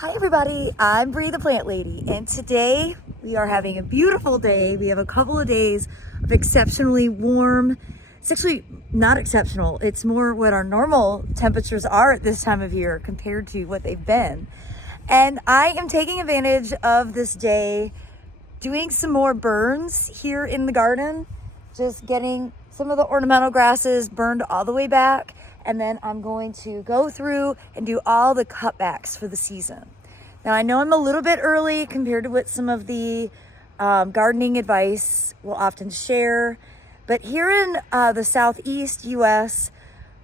Hi everybody, I'm Bree the Plant Lady, and today we are having a beautiful day. We have a couple of days of exceptionally warm. It's actually not exceptional, it's more what our normal temperatures are at this time of year compared to what they've been. And I am taking advantage of this day doing some more burns here in the garden, just getting some of the ornamental grasses burned all the way back. And then I'm going to go through and do all the cutbacks for the season. Now I know I'm a little bit early compared to what some of the gardening advice will often share, but here in the Southeast US,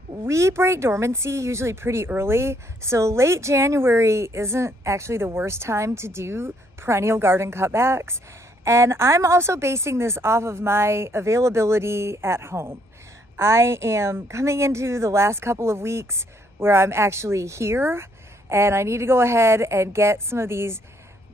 we break dormancy usually pretty early. So late January isn't actually the worst time to do perennial garden cutbacks. And I'm also basing this off of my availability at home. I am coming into the last couple of weeks where I'm actually here, and I need to go ahead and get some of these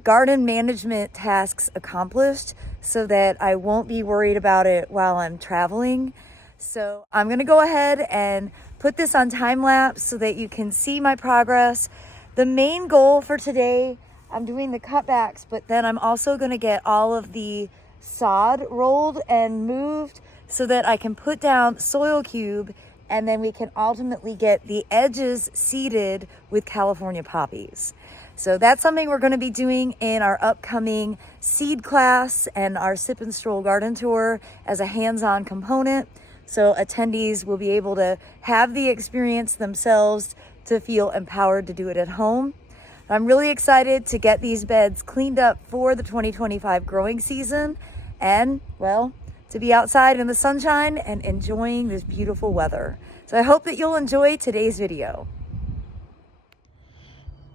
garden management tasks accomplished so that I won't be worried about it while I'm traveling. So I'm gonna go ahead and put this on time lapse so that you can see my progress. The main goal for today, I'm doing the cutbacks, but then I'm also gonna get all of the sod rolled and moved so that I can put down soil cube, and then we can ultimately get the edges seeded with California poppies. So that's something we're going to be doing in our upcoming seed class and our sip and stroll garden tour as a hands-on component. So attendees will be able to have the experience themselves to feel empowered to do it at home. I'm really excited to get these beds cleaned up for the 2025 growing season and, well, to be outside in the sunshine and enjoying this beautiful weather. So I hope that you'll enjoy today's video.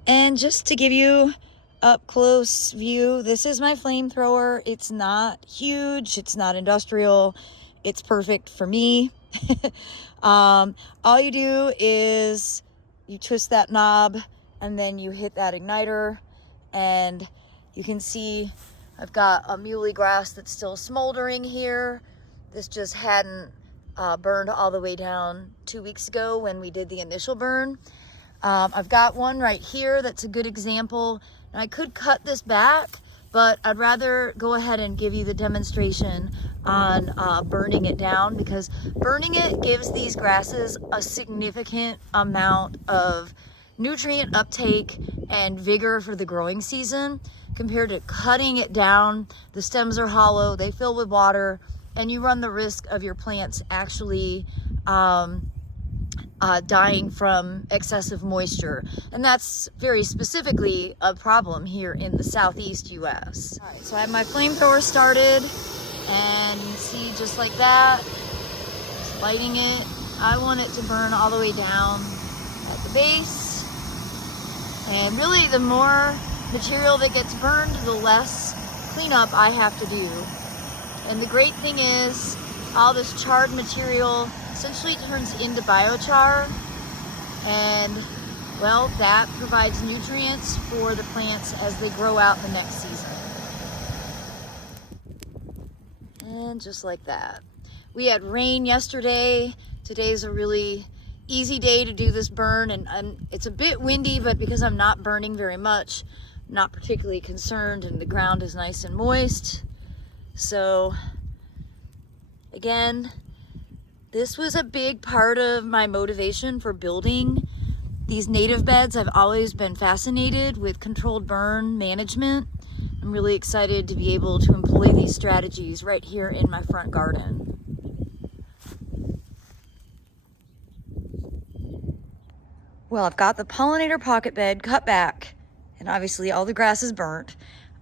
And just to give you up close view, this is my flamethrower. It's not huge, it's not industrial, it's perfect for me. All you do is you twist that knob and then you hit that igniter, and you can see I've got a muley grass that's still smoldering here. This just hadn't burned all the way down 2 weeks ago when we did the initial burn. I've got one right here that's a good example. And I could cut this back, but I'd rather go ahead and give you the demonstration on burning it down, because burning it gives these grasses a significant amount of nutrient uptake and vigor for the growing season compared to cutting it down. The stems are hollow, they fill with water, and you run the risk of your plants actually dying from excessive moisture. And that's very specifically a problem here in the Southeast US. All right, so I have my flamethrower started, and you can see just like that, just lighting it. I want it to burn all the way down at the base. And really, the more material that gets burned, the less cleanup I have to do. And the great thing is, all this charred material essentially turns into biochar, and well, that provides nutrients for the plants as they grow out the next season. And just like that. We had rain yesterday. Today's a really easy day to do this burn, and it's a bit windy, but because I'm not burning very much, I'm not particularly concerned, and the ground is nice and moist. So again, this was a big part of my motivation for building these native beds. I've always been fascinated with controlled burn management. I'm really excited to be able to employ these strategies right here in my front garden. Well, I've got the pollinator pocket bed cut back, and obviously all the grass is burnt.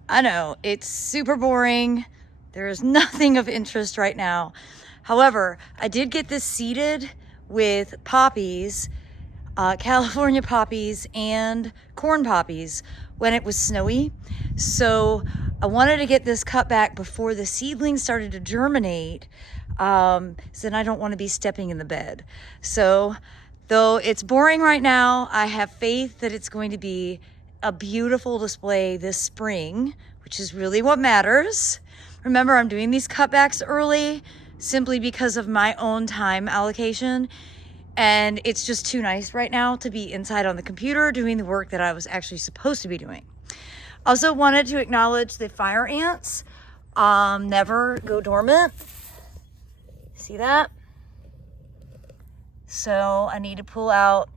I know, it's super boring. There is nothing of interest right now. However, I did get this seeded with poppies, California poppies and corn poppies when it was snowy. So I wanted to get this cut back before the seedlings started to germinate, so then I don't want to be stepping in the bed. So though it's boring right now, I have faith that it's going to be a beautiful display this spring, which is really what matters. Remember, I'm doing these cutbacks early simply because of my own time allocation. And it's just too nice right now to be inside on the computer doing the work that I was actually supposed to be doing. Also wanted to acknowledge the fire ants never go dormant. See that? So I need to pull out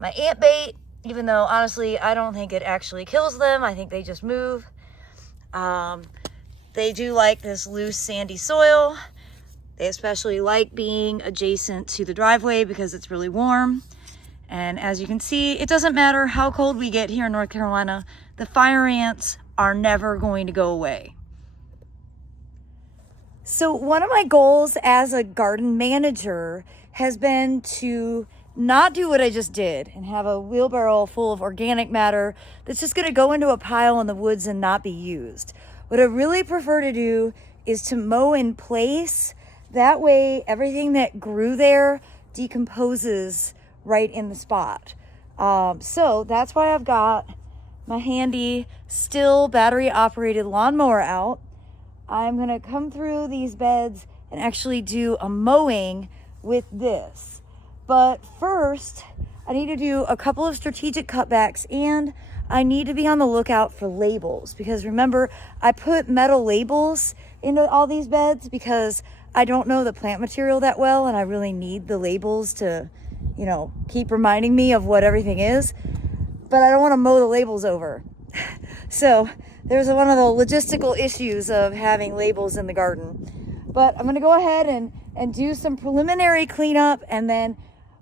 my ant bait, even though honestly I don't think it actually kills them. I think they just move. They do like this loose sandy soil. They especially like being adjacent to the driveway because it's really warm. And as you can see, it doesn't matter how cold we get here in North Carolina, the fire ants are never going to go away. So one of my goals as a garden manager has been to not do what I just did and have a wheelbarrow full of organic matter that's just going to go into a pile in the woods and not be used. What I really prefer to do is to mow in place. That way everything that grew there decomposes right in the spot. So that's why I've got my handy still battery operated lawnmower out. I'm gonna come through these beds and actually do a mowing with this. But first, I need to do a couple of strategic cutbacks, and I need to be on the lookout for labels, because remember, I put metal labels into all these beds because I don't know the plant material that well, and I really need the labels to, you know, keep reminding me of what everything is, but I don't want to mow the labels over. So there's one of the logistical issues of having labels in the garden. But I'm going to go ahead and do some preliminary cleanup, and then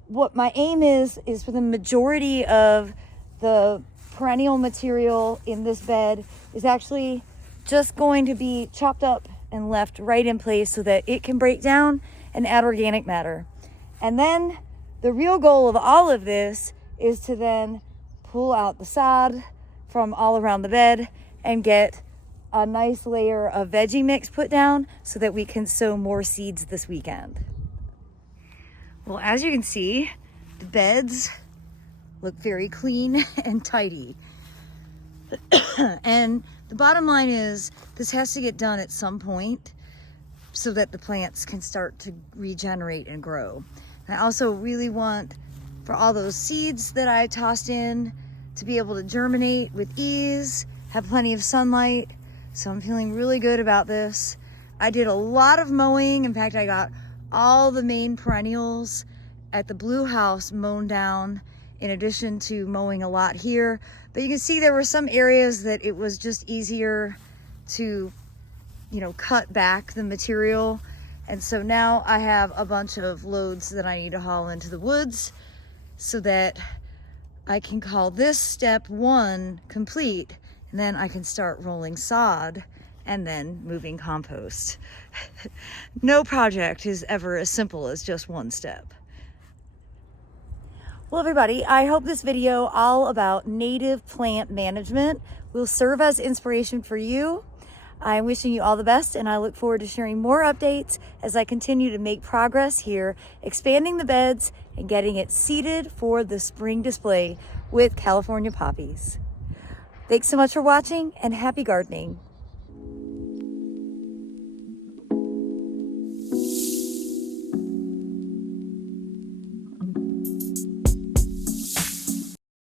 what my aim is for the majority of the perennial material in this bed is actually just going to be chopped up and left right in place so that it can break down and add organic matter. And then the real goal of all of this is to then pull out the sod from all around the bed and get a nice layer of veggie mix put down so that we can sow more seeds this weekend. Well, as you can see, the beds look very clean and tidy. And the bottom line is this has to get done at some point so that the plants can start to regenerate and grow. I also really want for all those seeds that I tossed in to be able to germinate with ease, have plenty of sunlight. So I'm feeling really good about this. I did a lot of mowing. In fact, I got all the main perennials at the blue house mown down, in addition to mowing a lot here. But you can see there were some areas that it was just easier to, you know, cut back the material. And so now I have a bunch of loads that I need to haul into the woods so that I can call this step 1 complete, and then I can start rolling sod and then moving compost. No project is ever as simple as just one step. Well, everybody, I hope this video all about native plant management will serve as inspiration for you. I'm wishing you all the best, and I look forward to sharing more updates as I continue to make progress here, expanding the beds and getting it seeded for the spring display with California poppies. Thanks so much for watching, and happy gardening.